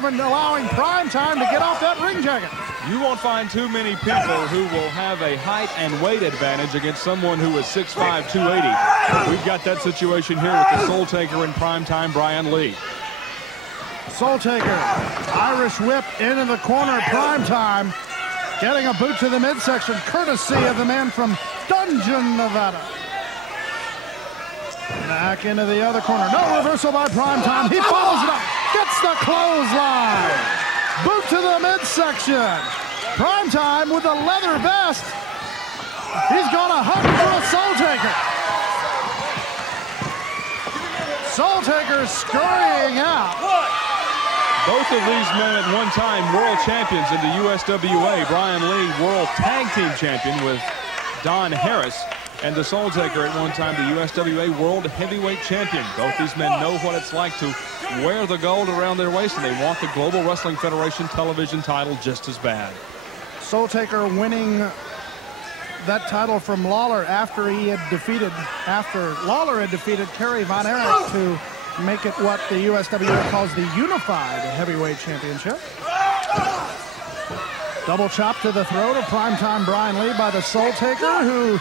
even allowing Primetime to get off that ring jacket. You won't find too many people who will have a height and weight advantage against someone who is 6'5", 280. We've got that situation here with the Soul Taker in Primetime, Brian Lee. Soul Taker, Irish whip into the corner, Primetime, getting a boot to the midsection, courtesy of the man from Dungeon, Nevada. Back into the other corner. No reversal by Primetime. He follows it up. Gets the clothesline. Boot to the midsection. Primetime with a leather vest. He's going to hunt for a Soul Taker. Soul Taker scurrying out. Both of these men at one time world champions in the USWA. Brian Lee, world tag team champion with Don Harris. And the Soul Taker at one time the USWA World Heavyweight Champion. Both these men know what it's like to wear the gold around their waist, and they want the Global Wrestling Federation television title just as bad. Soul Taker winning that title from Lawler after Lawler had defeated Kerry Von Erich to make it what the USWA calls the Unified Heavyweight Championship. Double chop to the throat of Primetime Brian Lee by the Soul Taker, who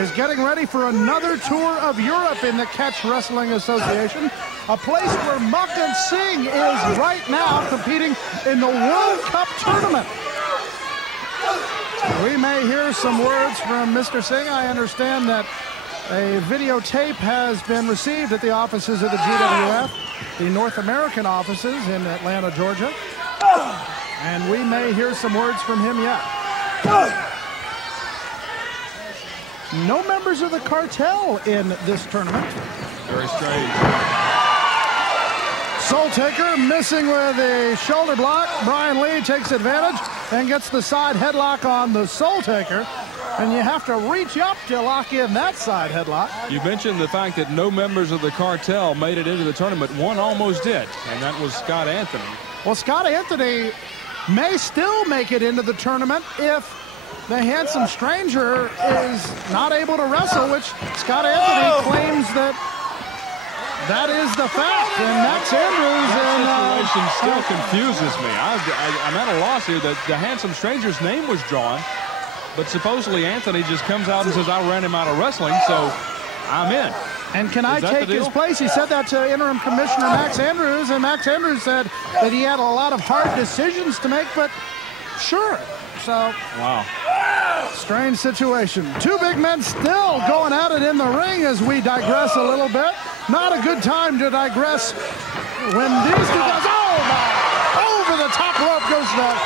is getting ready for another tour of Europe in the Catch Wrestling Association, a place where Mukden Singh is right now competing in the World Cup tournament. We may hear some words from Mr. Singh. I understand that a videotape has been received at the offices of the GWF, the North American offices in Atlanta, Georgia. And we may hear some words from him yet. No members of the cartel in this tournament. Very strange. Soul Taker missing with a shoulder block. Brian Lee takes advantage and gets the side headlock on the Soul Taker. And you have to reach up to lock in that side headlock. You mentioned the fact that no members of the cartel made it into the tournament. One almost did, and that was Scott Anthony. Well, Scott Anthony may still make it into the tournament if the Handsome Stranger is not able to wrestle, which Scott Anthony claims that is the fact. And Max Andrews situation still confuses me. I'm at a loss here. The Handsome Stranger's name was drawn, but supposedly Anthony just comes out and says, I ran him out of wrestling, so I'm in. And can I take his place? He said that to interim commissioner Max Andrews, and Max Andrews said that he had a lot of hard decisions to make, but sure. So, wow. Strange situation. Two big men still going at it in the ring as we digress a little bit. Not a good time to digress when these two guys, oh my, over the top rope goes the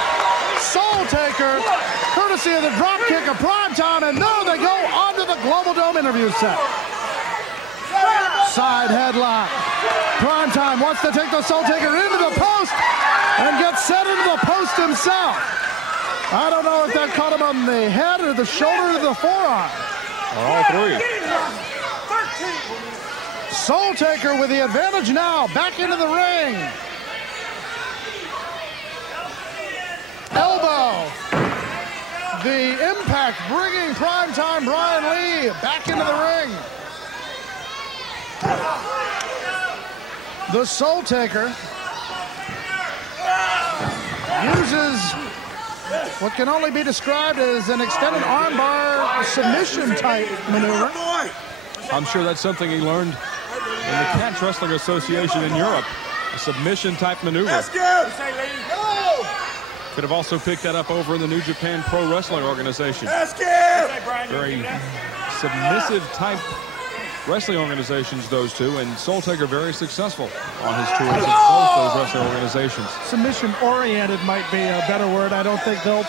Soul Taker, courtesy of the drop kick of Primetime, and now they go onto the Global Dome interview set. Side headlock. Primetime wants to take the Soul Taker into the post and gets set into the post himself. I don't know if that caught him on the head or the shoulder or the forearm. Or all three. Soul Taker with the advantage now. Back into the ring. Elbow. The impact bringing Primetime Brian Lee back into the ring. The Soul Taker uses what can only be described as an extended armbar submission type maneuver. I'm sure that's something he learned in the Catch Wrestling Association in Europe. A submission type maneuver. Could have also picked that up over in the New Japan Pro Wrestling Organization. Very submissive type wrestling organizations, those two, and Soul Taker very successful on his tours with both those wrestling organizations. Submission-oriented might be a better word. I don't think those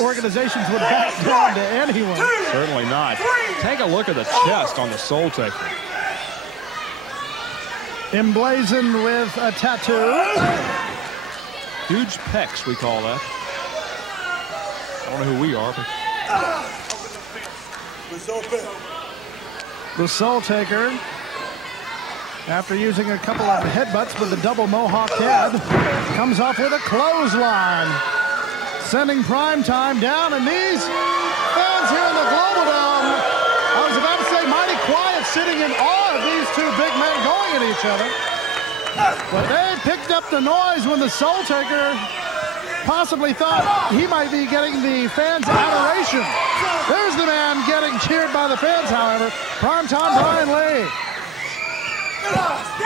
organizations would back down to anyone. Certainly not. Take a look at the chest on the Soul Taker. Emblazoned with a tattoo. Huge pecs, we call that. I don't know who we are, but... The Soul Taker, after using a couple of headbutts with the double mohawk head, comes off with a clothesline, sending Primetime down. And these fans here in the Global Dome, I was about to say mighty quiet, sitting in awe of these two big men going at each other. But they picked up the noise when the Soul Taker possibly thought he might be getting the fans' adoration. There's the man getting cheered by the fans, however. Primetime Brian Lee.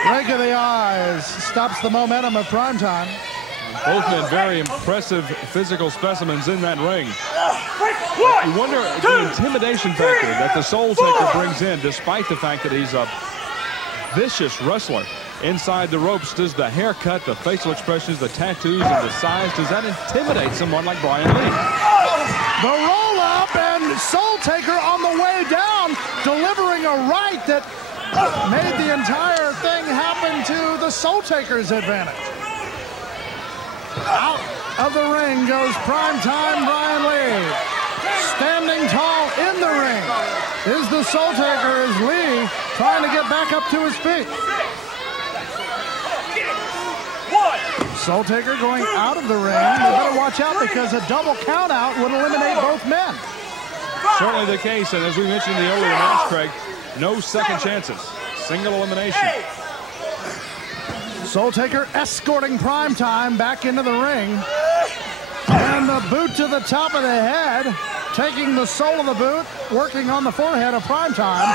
Rake of the eyes stops the momentum of Primetime. Both men very impressive physical specimens in that ring. You wonder the intimidation factor that the Soul Taker brings in, despite the fact that he's a vicious wrestler. Inside the ropes, does the haircut, the facial expressions, the tattoos, and the size, does that intimidate someone like Brian Lee? The roll-up and Soul Taker on the way down, delivering a right that made the entire thing happen to the Soul Taker's advantage. Out of the ring goes Primetime Brian Lee. Standing tall in the ring is the Soul Taker as Lee trying to get back up to his feet. Soul Taker going out of the ring. You better watch out because a double count out would eliminate both men. Certainly the case, and as we mentioned in the earlier match, Craig, no second chances. Single elimination. Soul Taker escorting Primetime back into the ring. And the boot to the top of the head. Taking the sole of the boot, working on the forehead of Primetime.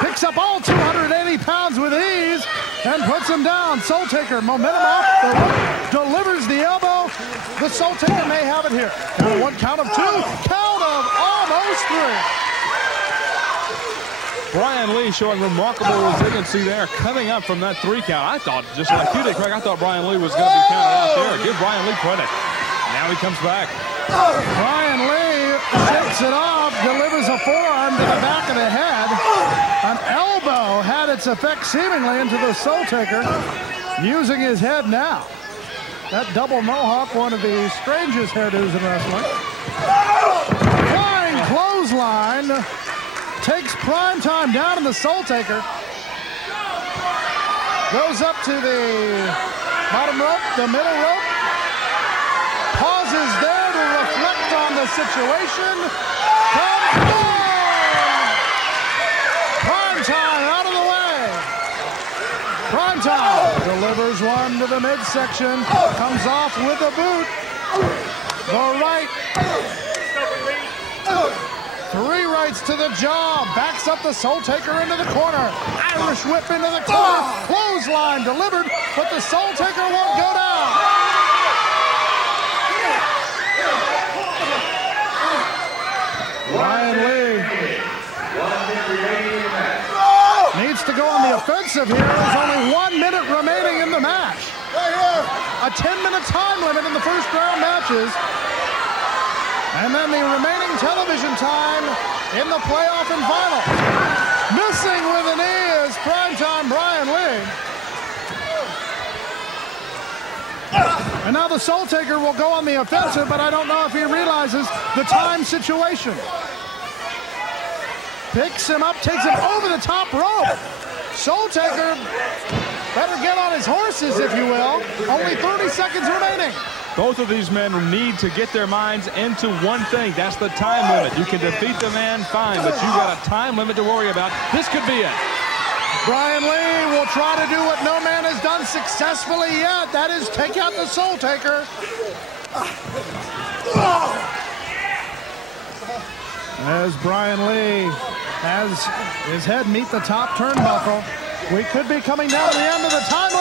Picks up all 280 pounds with ease and puts him down. Soul Taker, momentum off the rope, delivers the elbow. The Soul Taker may have it here. Count of one, count of two, count of almost three. Brian Lee showing remarkable resiliency there, coming up from that 3 count. I thought, just like you did, Craig, I thought Brian Lee was going to be counted out there. Give Brian Lee credit. Now he comes back. Brian Lee shakes it off, delivers a forearm to the back of the head. An elbow had its effect seemingly into the Soul Taker, using his head now. That double mohawk, one of the strangest hairdos in wrestling. Flying clothesline takes Primetime down, and the Soul Taker goes up to the bottom rope, the middle rope, pauses there to reflect on the situation. Primetime out of the way. Primetime delivers one to the midsection, comes off with a boot. The right. 3 rights to the jaw, backs up the Soul Taker into the corner. Irish whip into the corner. Clothesline delivered, but the Soul Taker won't go down. Brian Lee needs to go on the offensive here. There's only 1 minute remaining in the match. A 10-minute time limit in the first round matches. And then the remaining television time in the playoff and final. Missing with an knee is Primetime Brian Lee. And now the Soul Taker will go on the offensive, but I don't know if he realizes the time situation. Picks him up, takes him over the top rope. Soul Taker better get on his horses, if you will. Only 30 seconds remaining. Both of these men need to get their minds into one thing. That's the time limit. You can defeat the man, fine, but you got a time limit to worry about. This could be it. Brian Lee will try to do what no man has done successfully yet. That is take out the Soul Taker. As Brian Lee has his head meet the top turnbuckle, we could be coming down to the end of the time